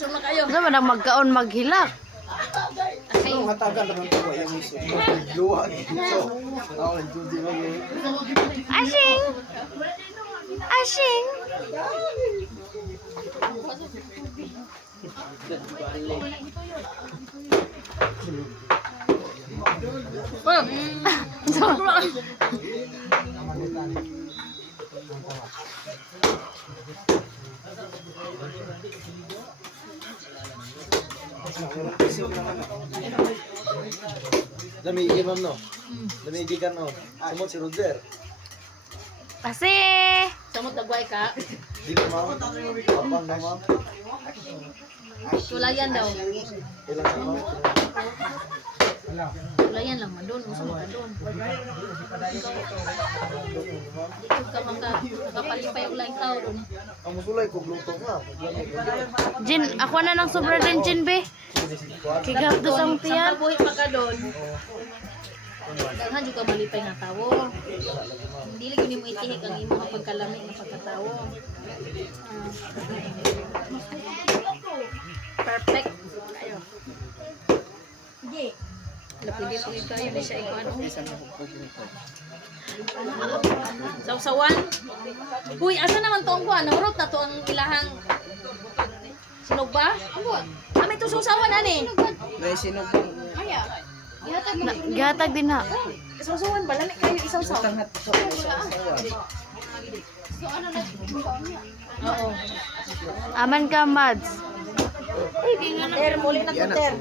Suma kayo. Ano man ang magkaon maghilak? Ang matagal naman ito ba yung iso? Luwa. So, ako ang Judy mag Ashing! Ashing! Lamigi ma'am no? Lamigi ka no? Sumot si Roger. Kasi! Samot nagway ka. Dili ma'am. Abang na ma'am. Tulayan daw. Ilang na ma'am? Tulayan lang man doon. Usa ka doon. Dito ka makapalipay ulay tao doon. Ang musulay ko bluto nga. Jin, ako na ng sobra din, Jin, be. Kigap do sang tiyan. Buhi pa ka doon. Daghan juga malipay nga tawo. Dili gyud mo itihik ang imong pagkalamig nga pagkatawo. Perfect. Ayo. Di. Lapili po kayo di siya iko ano. Sawsawan. Uy, asa naman to ang kuan? Naurot na to ang ilahang sinog ba? Kami to sawsawan ani. May sinog. Gihatag din ha. Sawsawan ba lami kayo isawsaw. Oo. Aman ka, Mads. Ter, muli na to ter.